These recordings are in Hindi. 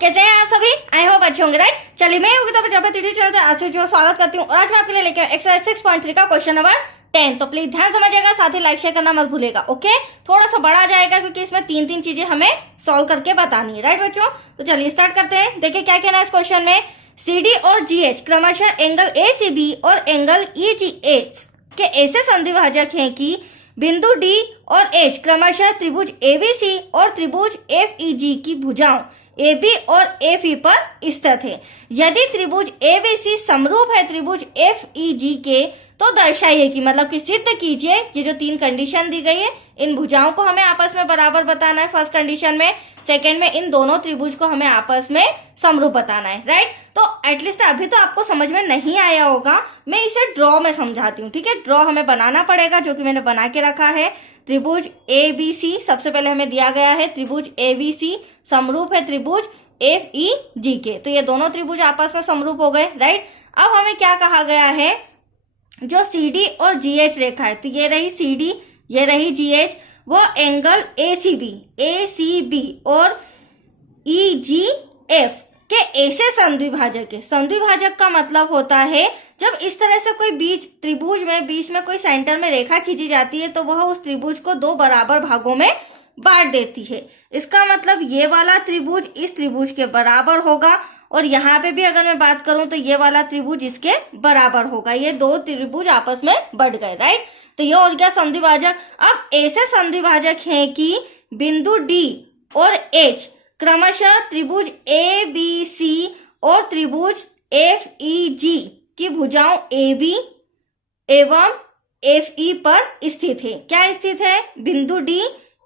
कैसे हैं आप सभी? आई होप अच्छे होंगे, राइट। चलिए मैं योगिता प्रजापति टीवी चैनल पे आज जो स्वागत करती हूँ और आज मैं आपके लिए लेके एक्सरसाइज 6.3 का क्वेश्चन नंबर 10। तो प्लीज ध्यान समझिएगा, साथ ही लाइक शेयर करना मत भूलिएगा। ओके, थोड़ा सा बड़ा जाएगा क्योंकि इसमें तीन चीजें हमें सॉल्व करके बतानी है, राइट बच्चों। तो चलिए स्टार्ट करते हैं। देखिए क्या कहना है इस क्वेश्चन में। CD और GH क्रमशः एंगल ACB और एंगल EGH के ऐसे संद्विभाजक हैं कि बिंदु D और H क्रमशः त्रिभुज ABC और त्रिभुज FEG की भुजाओं AB और FE पर स्थित है। यदि त्रिभुज ABC समरूप है त्रिभुज FEG के तो दर्शाइए कि, मतलब कि सिद्ध कीजिए, ये जो तीन कंडीशन दी गई है, इन भुजाओं को हमें आपस में बराबर बताना है फर्स्ट कंडीशन में, सेकंड में इन दोनों त्रिभुज को हमें आपस में समरूप बताना है, राइट। तो एटलीस्ट अभी तो आपको समझ में नहीं आया होगा, मैं इसे ड्रॉ में समझाती हूँ, ठीक है। ड्रॉ हमें बनाना पड़ेगा जो कि मैंने बना के रखा है। त्रिभुज ABC सबसे पहले हमें दिया गया है, त्रिभुज ABC समरूप है त्रिभुज FEG के, तो ये दोनों त्रिभुज आपस में समरूप हो गए, राइट। अब हमें क्या कहा गया है, जो CD और GH रेखा है, तो ये रही CD, ये रही GH, वो एंगल ACB और EGF के ऐसे संद्विभाजक है। संद्विभाजक का मतलब होता है जब इस तरह से कोई त्रिभुज में बीच में कोई सेंटर में रेखा खींची जाती है तो वह उस त्रिभुज को दो बराबर भागों में बांट देती है। इसका मतलब ये वाला त्रिभुज इस त्रिभुज के बराबर होगा और यहाँ पे भी अगर मैं बात करूं तो ये वाला त्रिभुज इसके बराबर होगा। ये दो त्रिभुज आपस में बढ़ गए, राइट। तो ये हो गया संद्विभाजक। अब ऐसे संद्विभाजक हैं कि बिंदु D और H क्रमशः त्रिभुज ABC और त्रिभुज FEG की भुजाओं AB एवं FE पर स्थित है। क्या स्थित है? बिंदु D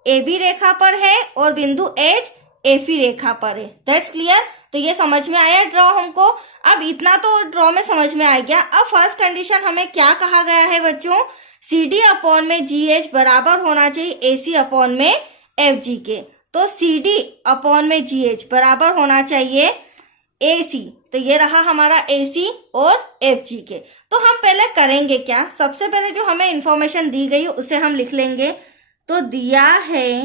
AB रेखा पर है और बिंदु H FE रेखा पर है। That's clear. तो ये समझ में आया ड्रॉ हमको। अब इतना तो ड्रॉ में समझ में आ गया। अब फर्स्ट कंडीशन हमें क्या कहा गया है बच्चों, CD अपॉन में GH बराबर होना चाहिए AC अपॉन में FG के। तो CD अपॉन में GH बराबर होना चाहिए AC, तो ये रहा हमारा AC और FG के। तो हम पहले करेंगे क्या, सबसे पहले जो हमें इंफॉर्मेशन दी गई उसे हम लिख लेंगे। तो दिया है,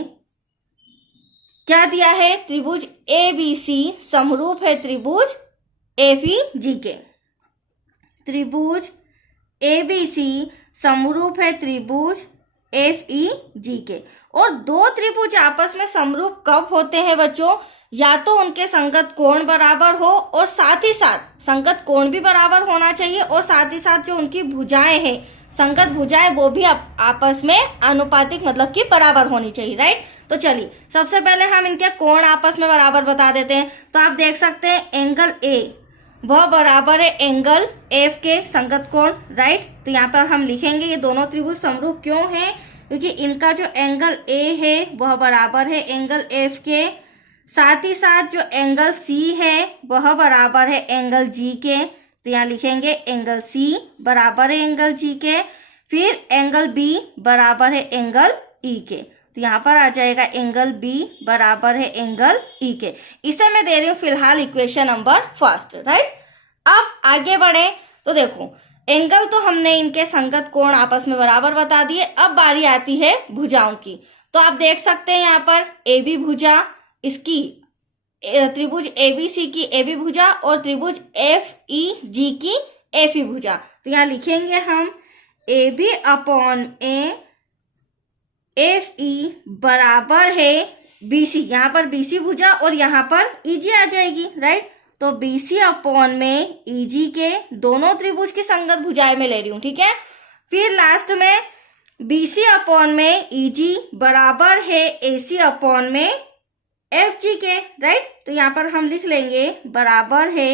क्या दिया है, त्रिभुज ABC समरूप है त्रिभुज FEG के। त्रिभुज ABC समरूप है त्रिभुज FEG के। और दो त्रिभुज आपस में समरूप कब होते हैं बच्चों, या तो उनके संगत कोण बराबर हो और साथ ही साथ संगत कोण भी बराबर होना चाहिए और साथ ही साथ जो उनकी भुजाएं हैं, संगत भुजाएं, वो भी आपस में अनुपातिक मतलब कि बराबर होनी चाहिए, राइट। तो चलिए सबसे पहले हम इनके कोण आपस में बराबर बता देते हैं। तो आप देख सकते हैं एंगल A वह बराबर है एंगल F के संगत कोण, राइट। तो यहाँ पर हम लिखेंगे ये दोनों त्रिभुज समरूप क्यों हैं, क्योंकि इनका जो एंगल A है वह बराबर है एंगल F के, साथ ही साथ जो एंगल C है वह बराबर है एंगल G के। तो यहाँ लिखेंगे एंगल C बराबर है एंगल G के, फिर एंगल B बराबर है एंगल E के। तो यहाँ पर आ जाएगा एंगल B बराबर है एंगल E के। इसे मैं दे रही हूँ फिलहाल इक्वेशन नंबर फर्स्ट, राइट। अब आगे बढ़े तो देखो एंगल तो हमने इनके संगत कोण आपस में बराबर बता दिए। अब बारी आती है भुजाओं की। तो आप देख सकते हैं यहाँ पर AB भुजा, इसकी त्रिभुज ABC की AB भुजा और त्रिभुज FEG की FE भुजा। तो यहाँ लिखेंगे हम AB अपॉन A FE बराबर है BC, यहाँ पर BC भुजा और यहाँ पर EG आ जाएगी, राइट। तो BC अपॉन में EG के दोनों त्रिभुज की संगत भुजाएं में ले रही हूँ, ठीक है। फिर लास्ट में BC अपॉन में EG बराबर है AC अपॉन में FG के, राइट। तो यहाँ पर हम लिख लेंगे बराबर है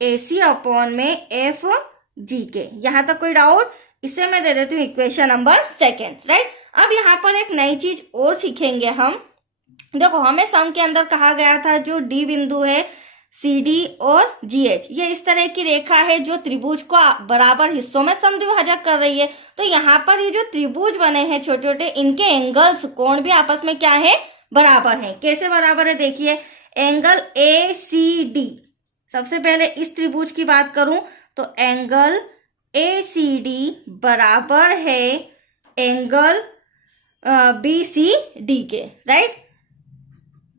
AC अपॉन में FG के। यहाँ तक कोई डाउट? इसे मैं दे देती हूँ इक्वेशन नंबर सेकेंड, राइट। अब यहाँ पर एक नई चीज और सीखेंगे हम। देखो हमें सम के अंदर कहा गया था जो D बिंदु है CD और GH, ये इस तरह की रेखा है जो त्रिभुज को बराबर हिस्सों में समद्विभाजक कर रही है। तो यहाँ पर ये जो त्रिभुज बने हैं छोटे छोटे, इनके एंगल्स कोण भी आपस में क्या है, बराबर है। कैसे बराबर है, देखिए एंगल ACD, सबसे पहले इस त्रिभुज की बात करूं तो एंगल ACD बराबर है एंगल BCD के, राइट।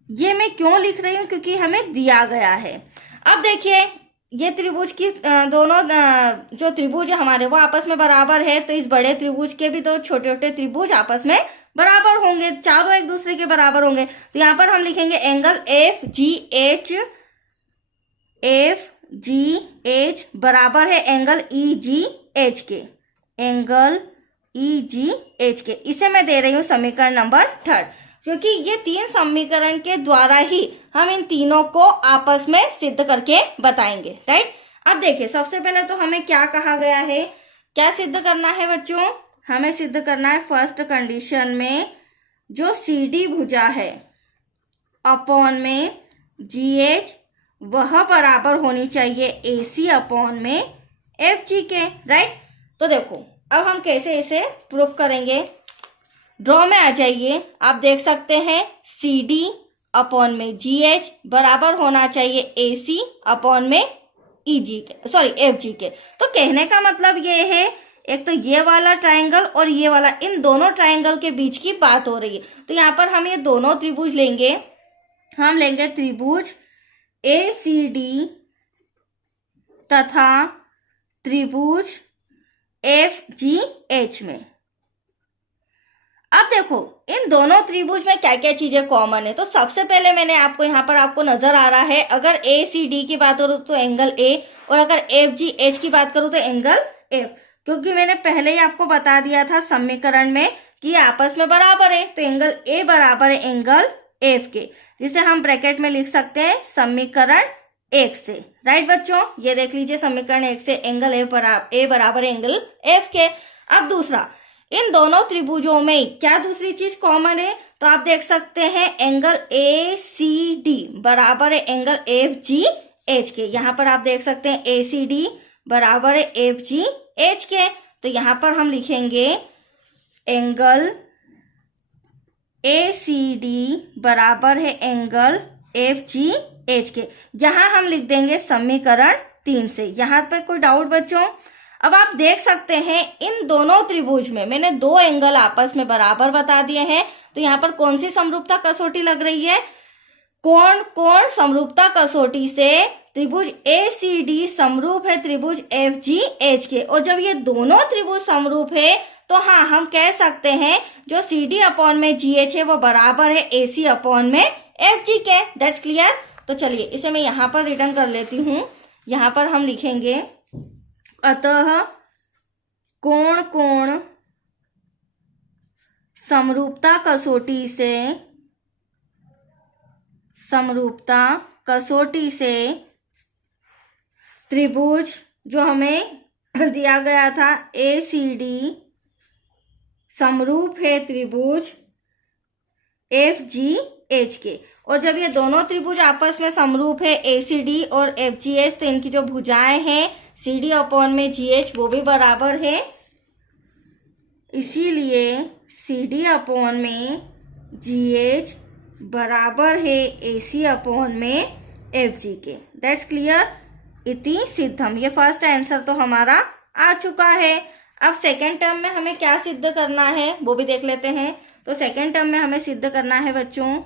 ये मैं क्यों लिख रही हूँ, क्योंकि हमें दिया गया है। अब देखिए ये त्रिभुज की दोनों जो त्रिभुज है हमारे वो आपस में बराबर है, तो इस बड़े त्रिभुज के भी दो छोटे छोटे त्रिभुज आपस में बराबर होंगे, चारों एक दूसरे के बराबर होंगे। तो यहाँ पर हम लिखेंगे एंगल एफ जी एच बराबर है एंगल ई जी एच के, एंगल ई जी एच के। इसे मैं दे रही हूँ समीकरण नंबर 3, क्योंकि ये 3 समीकरण के द्वारा ही हम इन तीनों को आपस में सिद्ध करके बताएंगे, राइट। अब देखिए सबसे पहले तो हमें क्या कहा गया है, क्या सिद्ध करना है बच्चों, हमें सिद्ध करना है फर्स्ट कंडीशन में जो सी डी भुजा है अपॉन में जी एच वह बराबर होनी चाहिए ए सी अपॉन में एफ जी के, राइट। तो देखो अब हम कैसे इसे प्रूफ करेंगे, ड्रॉ में आ जाइए। आप देख सकते हैं सी डी अपॉन में जी एच बराबर होना चाहिए ए सी अपॉन में ई जी के, सॉरी एफ जी के। तो कहने का मतलब ये है, एक तो ये वाला ट्रायंगल और ये वाला, इन दोनों ट्रायंगल के बीच की बात हो रही है। तो यहाँ पर हम ये दोनों त्रिभुज लेंगे, हम लेंगे त्रिभुज ए सी डी तथा त्रिभुज एफ जी एच में। अब देखो इन दोनों त्रिभुज में क्या क्या चीजें कॉमन है। तो सबसे पहले मैंने आपको यहाँ पर आपको नजर आ रहा है, अगर ए सी डी की बात करूँ तो एंगल ए, और अगर एफ जी एच की बात करूँ तो एंगल एफ, क्योंकि मैंने पहले ही आपको बता दिया था समीकरण में कि आपस में बराबर है। तो एंगल ए बराबर है एंगल एफ के, जिसे हम ब्रैकेट में लिख सकते हैं समीकरण 1 से, राइट बच्चों। ये देख लीजिए समीकरण 1 से एंगल ए बराबर एंगल एफ के। अब दूसरा, इन दोनों त्रिभुजों में क्या दूसरी चीज कॉमन है, तो आप देख सकते हैं एंगल ए सी डी बराबर है एंगल एफ जी एच के। यहाँ पर आप देख सकते हैं ए सी डी बराबर है एफ जी एच के। तो यहाँ पर हम लिखेंगे एंगल ए सी डी बराबर है एंगल एफ जी एच के। यहाँ हम लिख देंगे समीकरण 3 से। यहाँ पर कोई डाउट बच्चों? अब आप देख सकते हैं इन दोनों त्रिभुज में मैंने 2 एंगल आपस में बराबर बता दिए हैं। तो यहाँ पर कौन सी समरूपता कसौटी लग रही है, कोण समरूपता कसौटी से त्रिभुज ए सी डी समरूप है त्रिभुज एफ जी एच के। और जब ये दोनों त्रिभुज समरूप है तो हाँ हम कह सकते हैं जो सी डी अपॉन में जी एच है वो बराबर है ए सी अपॉन में एफ जी के। That's clear. तो चलिए इसे मैं यहाँ पर रिटर्न कर लेती हूँ। यहाँ पर हम लिखेंगे अतः कोण समरूपता कसौटी से त्रिभुज जो हमें दिया गया था ए सी डी समरूप है त्रिभुज एफ जी एच के। और जब ये दोनों त्रिभुज आपस में समरूप है ए सी डी और एफ जी एच, तो इनकी जो भुजाएं हैं सी डी अपॉन में जी एच वो भी बराबर है। इसीलिए सी डी अपॉन में जी एच बराबर है ए सी अपॉन में एफ जी के। That's clear. इति सिद्धम। ये फर्स्ट आंसर तो हमारा आ चुका है। अब सेकेंड टर्म में हमें क्या सिद्ध करना है वो भी देख लेते हैं। तो सेकेंड टर्म में हमें सिद्ध करना है बच्चों,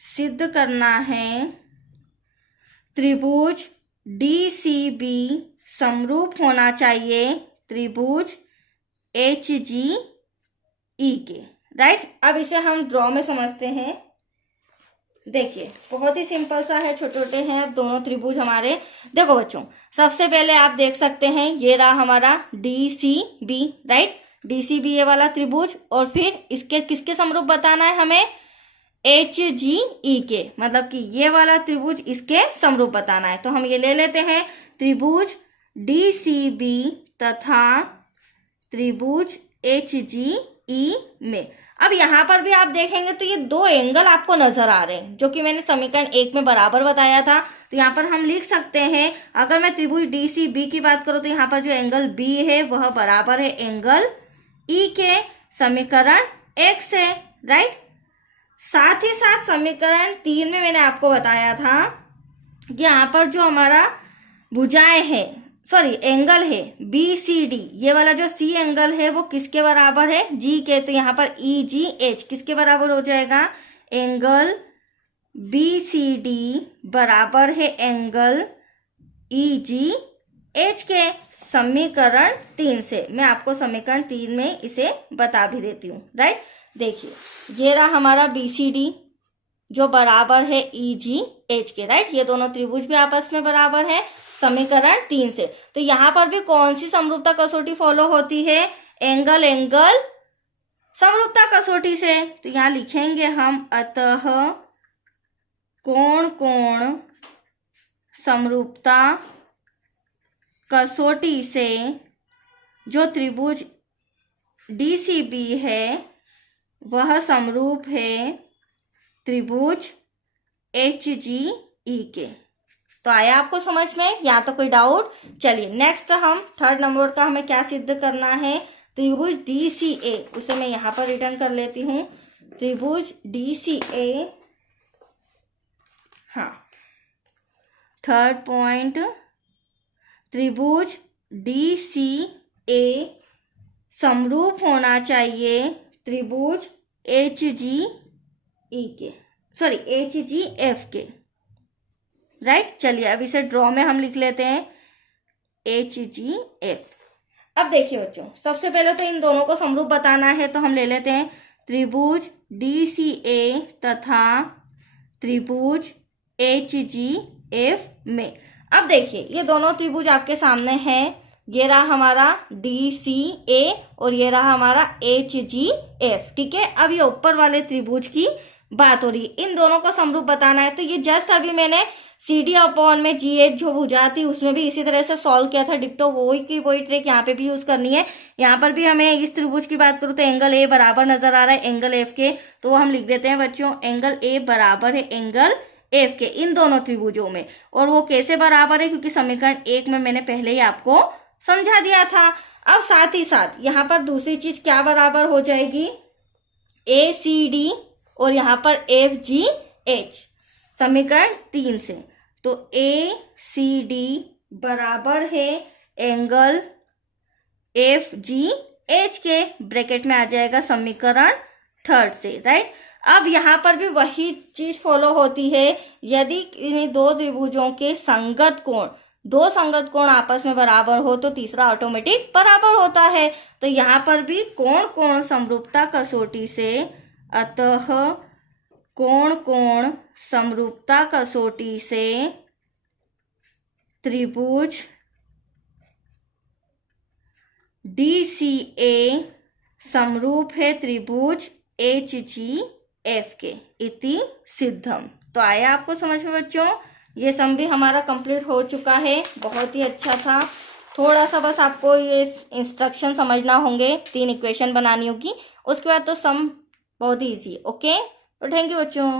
सिद्ध करना है त्रिभुज डी सी बी समरूप होना चाहिए त्रिभुज एच जी ई के, राइट। अब इसे हम ड्रॉ में समझते हैं। देखिए बहुत ही सिंपल सा है, छोटे छोटे हैं अब दोनों त्रिभुज हमारे। देखो बच्चों सबसे पहले आप देख सकते हैं ये रहा हमारा D C B, right. D C B ये वाला त्रिभुज, और फिर इसके किसके समरूप बताना है हमें, एच जी ई के, मतलब कि ये वाला त्रिभुज इसके समरूप बताना है। तो हम ये ले लेते हैं त्रिभुज डी सी बी तथा त्रिभुज एच जी ई में। अब यहाँ पर भी आप देखेंगे तो ये 2 एंगल आपको नजर आ रहे हैं जो कि मैंने समीकरण 1 में बराबर बताया था। तो यहाँ पर हम लिख सकते हैं, अगर मैं त्रिभुज डी सी बी की बात करूँ तो यहाँ पर जो एंगल बी है वह बराबर है एंगल ई के, समीकरण 1 से, राइट। साथ ही साथ समीकरण 3 में मैंने आपको बताया था कि यहाँ पर जो हमारा भुजाएं है, सॉरी एंगल है बी सी डी, ये वाला जो सी एंगल है वो किसके बराबर है, जी के। तो यहाँ पर ई जी एच किसके बराबर हो जाएगा, एंगल BCD बराबर है एंगल EGH के। समीकरण 3 से मैं आपको समीकरण 3 में इसे बता भी देती हूँ, राइट। देखिए ये रहा हमारा BCD जो बराबर है EGH के, राइट। ये दोनों त्रिभुज भी आपस में बराबर है समीकरण 3 से। तो यहाँ पर भी कौन सी समरूपता कसौटी फॉलो होती है? एंगल एंगल समरूपता कसौटी से। तो यहाँ लिखेंगे हम, अतः कोण कोण समरूपता कसौटी से जो त्रिभुज DCB है वह समरूप है त्रिभुज HGE के। तो आया आपको समझ में? यहाँ तो कोई डाउट? चलिए नेक्स्ट हम थर्ड नंबर का हमें क्या सिद्ध करना है? त्रिभुज DCA, उसे मैं यहाँ पर रिटर्न कर लेती हूँ। त्रिभुज DCA, हाँ थर्ड पॉइंट, त्रिभुज DCA समरूप होना चाहिए त्रिभुज HGE के, सॉरी HGF के, राइट। चलिए अब इसे ड्रॉ में हम लिख लेते हैं HGF। अब देखिए बच्चों, सबसे पहले तो इन दोनों को समरूप बताना है, तो हम ले लेते हैं त्रिभुज DCA तथा त्रिभुज HGF में। अब देखिए ये दोनों त्रिभुज आपके सामने हैं, ये रहा हमारा DCA और ये रहा हमारा HGF, ठीक है। अब ये ऊपर वाले त्रिभुज की बात हो रही है, इन दोनों को समरूप बताना है। तो ये जस्ट अभी मैंने CD अपॉन में GH जो भुजा थी उसमें भी इसी तरह से सॉल्व किया था, डिक्टो वही की वही ट्रिक यहाँ पे भी यूज करनी है। यहाँ पर भी हमें इस त्रिभुज की बात करूँ तो एंगल A बराबर नजर आ रहा है एंगल F के, तो वो हम लिख देते हैं बच्चों, एंगल A बराबर है एंगल F के इन दोनों त्रिभुजों में। और वो कैसे बराबर है? क्योंकि समीकरण 1 में मैंने पहले ही आपको समझा दिया था। अब साथ ही साथ यहाँ पर दूसरी चीज क्या बराबर हो जाएगी? ACD और यहाँ पर FGH समीकरण 3 से। तो ACD बराबर है एंगल FGH के, ब्रैकेट में आ जाएगा समीकरण 3 से, राइट। अब यहाँ पर भी वही चीज फॉलो होती है, यदि इन दो त्रिभुजों के संगत कोण, दो संगत कोण आपस में बराबर हो तो तीसरा ऑटोमेटिक बराबर होता है। तो यहाँ पर भी कोण कोण समरूपता कसौटी से, अतः कोण कोण समरूपता कसौटी से त्रिभुज DCA समरूप है त्रिभुज HGF के, इति सिद्धम। तो आया आपको समझ में बच्चों? ये सम भी हमारा कंप्लीट हो चुका है, बहुत ही अच्छा था। थोड़ा सा बस आपको ये इंस्ट्रक्शन समझना होंगे, 3 इक्वेशन बनानी होगी, उसके बाद तो सम बहुत ही ईजी है। ओके, तो थैंक यू बच्चों।